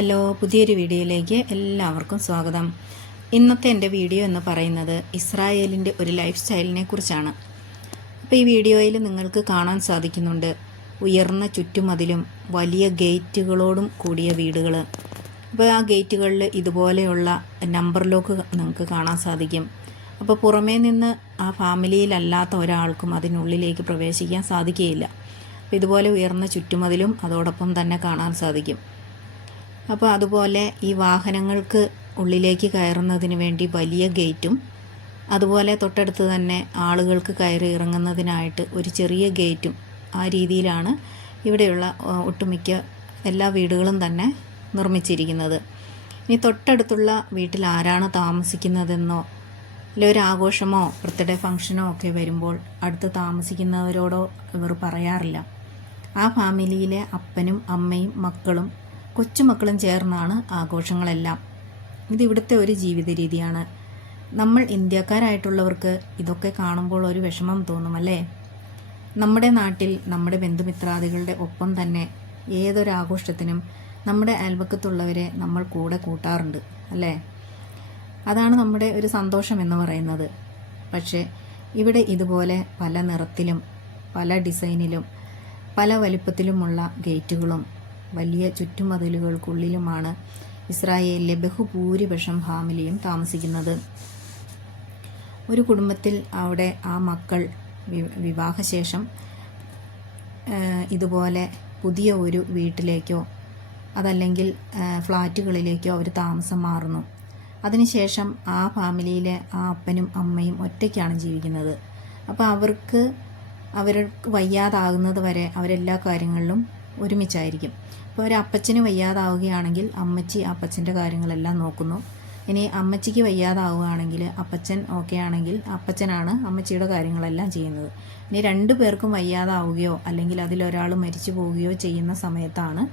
Hello, പുതിയൊരു വീഡിയോയിലേക്ക് എല്ലാവർക്കും സ്വാഗതം. ഇന്നത്തെ എൻ്റെ വീഡിയോ എന്ന് പറയുന്നത് ഇസ്രായേലിൻ്റെ ഒരു ലൈഫ് സ്റ്റൈലിനെ കുറിച്ചാണ്. അപ്പോൾ ഈ വീഡിയോയിൽ നിങ്ങൾക്ക് കാണാൻ സാധിക്കുന്നുണ്ട് ഉയർന്ന ചുറ്റുമതിലും വലിയ ഗേറ്റുകളോടും കൂടിയ വീടുകൾ. അപ്പോൾ ആ ഗേറ്റുകളിൽ ഇതുപോലെയുള്ള നമ്പർ ലോക്ക് നിങ്ങൾക്ക് കാണാൻ സാധിക്കും. അപ്പോൾ പുറമേ നിന്ന് ആ ഫാമിലിയിലല്ലാത്ത ഒരാൾക്കും അതിനുള്ളിലേക്ക് പ്രവേശിക്കാൻ സാധിക്കുകയില്ല. അപ്പോൾ ഇതുപോലെ ഉയർന്ന ചുറ്റുമതിലും അതോടൊപ്പം തന്നെ കാണാൻ സാധിക്കും. അപ്പോൾ അതുപോലെ ഈ വാഹനങ്ങൾക്ക് ഉള്ളിലേക്ക് കയറുന്നതിന് വേണ്ടി വലിയ ഗേറ്റും, അതുപോലെ തൊട്ടടുത്ത് തന്നെ ആളുകൾക്ക് കയറി ഇറങ്ങുന്നതിനായിട്ട് ഒരു ചെറിയ ഗേറ്റും, ആ രീതിയിലാണ് ഇവിടെയുള്ള ഒട്ടുമിക്ക എല്ലാ വീടുകളും തന്നെ നിർമ്മിച്ചിരിക്കുന്നത്. ഇനി തൊട്ടടുത്തുള്ള വീട്ടിൽ ആരാണ് താമസിക്കുന്നതെന്നോ അല്ലെ ഒരു ആഘോഷമോ ബർത്ത്ഡേ ഫംഗ്ഷനോ ഒക്കെ വരുമ്പോൾ അടുത്ത് താമസിക്കുന്നവരോടോ ഇവർ പറയാറില്ല. ആ ഫാമിലിയിലെ അപ്പനും അമ്മയും മക്കളും കൊച്ചുമക്കളും ചേർന്നാണ് ആഘോഷങ്ങളെല്ലാം. ഇതിവിടുത്തെ ഒരു ജീവിത രീതിയാണ്. നമ്മൾ ഇന്ത്യക്കാരായിട്ടുള്ളവർക്ക് ഇതൊക്കെ കാണുമ്പോൾ ഒരു വിഷമം തോന്നുമല്ലേ? നമ്മുടെ നാട്ടിൽ നമ്മുടെ ബന്ധുമിത്രാദികളുടെ ഒപ്പം തന്നെ ഏതൊരാഘോഷത്തിനും നമ്മുടെ അയൽവക്കത്തുള്ളവരെ നമ്മൾ കൂടെ കൂട്ടാറുണ്ട് അല്ലേ? അതാണ് നമ്മുടെ ഒരു സന്തോഷം എന്ന് പറയുന്നത്. പക്ഷേ ഇവിടെ ഇതുപോലെ പല നിറത്തിലും പല ഡിസൈനിലും പല വലിപ്പത്തിലുമുള്ള ഗേറ്റുകളും വലിയ ചുറ്റുമതിലുകൾക്കുള്ളിലുമാണ് ഇസ്രായേലിലെ ബഹുഭൂരിപക്ഷം ഫാമിലിയും താമസിക്കുന്നത്. ഒരു കുടുംബത്തിൽ അവിടെ ആ മക്കൾ വിവാഹശേഷം ഇതുപോലെ പുതിയ ഒരു വീട്ടിലേക്കോ അതല്ലെങ്കിൽ ഫ്ലാറ്റുകളിലേക്കോ അവർ താമസം മാറുന്നു. അതിനുശേഷം ആ ഫാമിലിയിലെ ആ അപ്പനും അമ്മയും ഒറ്റയ്ക്കാണ് ജീവിക്കുന്നത്. അപ്പോൾ അവർക്ക് വയ്യാതാകുന്നത് വരെ അവരെല്ലാ കാര്യങ്ങളിലും ഒരുമിച്ചായിരിക്കും. ഇപ്പോൾ ഒരു അപ്പച്ചന് വയ്യാതാവുകയാണെങ്കിൽ അമ്മച്ചി അപ്പച്ചൻ്റെ കാര്യങ്ങളെല്ലാം നോക്കുന്നു. ഇനി അമ്മച്ചിക്ക് വയ്യാതാവുകയാണെങ്കിൽ അപ്പച്ചൻ ഓക്കെ ആണെങ്കിൽ അപ്പച്ചനാണ് അമ്മച്ചിയുടെ കാര്യങ്ങളെല്ലാം ചെയ്യുന്നത്. ഇനി രണ്ടു പേർക്കും വയ്യാതാവുകയോ അല്ലെങ്കിൽ അതിലൊരാൾ മരിച്ചു പോവുകയോ ചെയ്യുന്ന സമയത്താണ്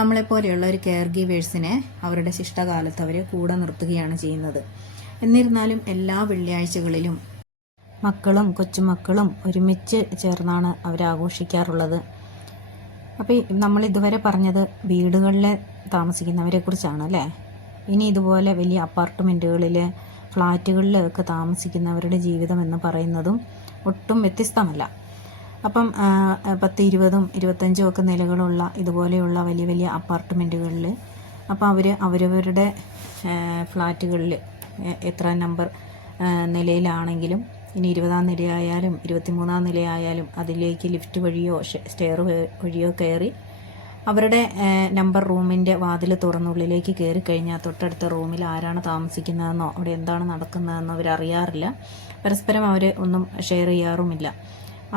നമ്മളെപ്പോലെയുള്ള ഒരു കെയർ ഗീവേഴ്സിനെ അവരുടെ ശിഷ്ടകാലത്ത് അവരെ കൂടെ നിർത്തുകയാണ് ചെയ്യുന്നത്. എന്നിരുന്നാലും എല്ലാ വെള്ളിയാഴ്ചകളിലും മക്കളും കൊച്ചുമക്കളും ഒരുമിച്ച് ചേർന്നാണ് അവർ ആഘോഷിക്കാറുള്ളത്. അപ്പോൾ നമ്മൾ ഇതുവരെ പറഞ്ഞത് വീടുകളിൽ താമസിക്കുന്നവരെ കുറിച്ചാണ് അല്ലേ? ഇനി ഇതുപോലെ വലിയ അപ്പാർട്ട്മെൻറ്റുകളിൽ ഫ്ലാറ്റുകളിലൊക്കെ താമസിക്കുന്നവരുടെ ജീവിതം എന്ന് പറയുന്നതും ഒട്ടും വ്യത്യസ്തമല്ല. അപ്പം 10, 20, 25 ഒക്കെ നിലകളുള്ള ഇതുപോലെയുള്ള വലിയ വലിയ അപ്പാർട്ട്മെൻറ്റുകളിൽ അപ്പോൾ അവരവരുടെ ഫ്ലാറ്റുകളിൽ എത്ര നമ്പർ നിലയിലാണെങ്കിലും ഇനി 20-ാം നിലയായാലും 23-ാം നിലയായാലും അതിലേക്ക് ലിഫ്റ്റ് വഴിയോ സ്റ്റെയർ വഴിയോ കയറി അവരുടെ നമ്പർ റൂമിൻ്റെ വാതിൽ തുറന്നുള്ളിലേക്ക് കയറി കഴിഞ്ഞാൽ തൊട്ടടുത്ത റൂമിൽ ആരാണ് താമസിക്കുന്നതെന്നോ അവിടെ എന്താണ് നടക്കുന്നതെന്നോ അവരറിയാറില്ല. പരസ്പരം അവർ ഒന്നും ഷെയർ ചെയ്യാറുമില്ല.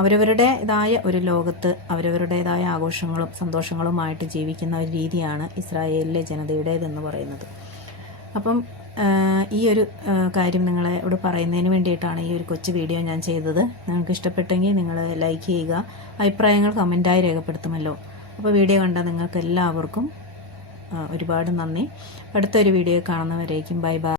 അവരവരുടേതായ ഒരു ലോകത്ത് അവരവരുടേതായ ആഘോഷങ്ങളും സന്തോഷങ്ങളുമായിട്ട് ജീവിക്കുന്ന ഒരു രീതിയാണ് ഇസ്രായേലിലെ ജനതയുടേതെന്ന് പറയുന്നത്. അപ്പം ഈ ഒരു കാര്യം നിങ്ങളോട് പറയുന്നതിന് വേണ്ടിയിട്ടാണ് ഈ ഒരു കൊച്ചു വീഡിയോ ഞാൻ ചെയ്തത്. നിങ്ങൾക്ക് ഇഷ്ടപ്പെട്ടെങ്കിൽ നിങ്ങൾ ലൈക്ക് ചെയ്യുക, അഭിപ്രായങ്ങൾ കമൻറ്റായി രേഖപ്പെടുത്തുമല്ലോ. അപ്പോൾ വീഡിയോ കണ്ട നിങ്ങൾക്ക് എല്ലാവർക്കും ഒരുപാട് നന്ദി. അടുത്തൊരു വീഡിയോ കാണുന്നവരേക്കും ബൈ ബൈ.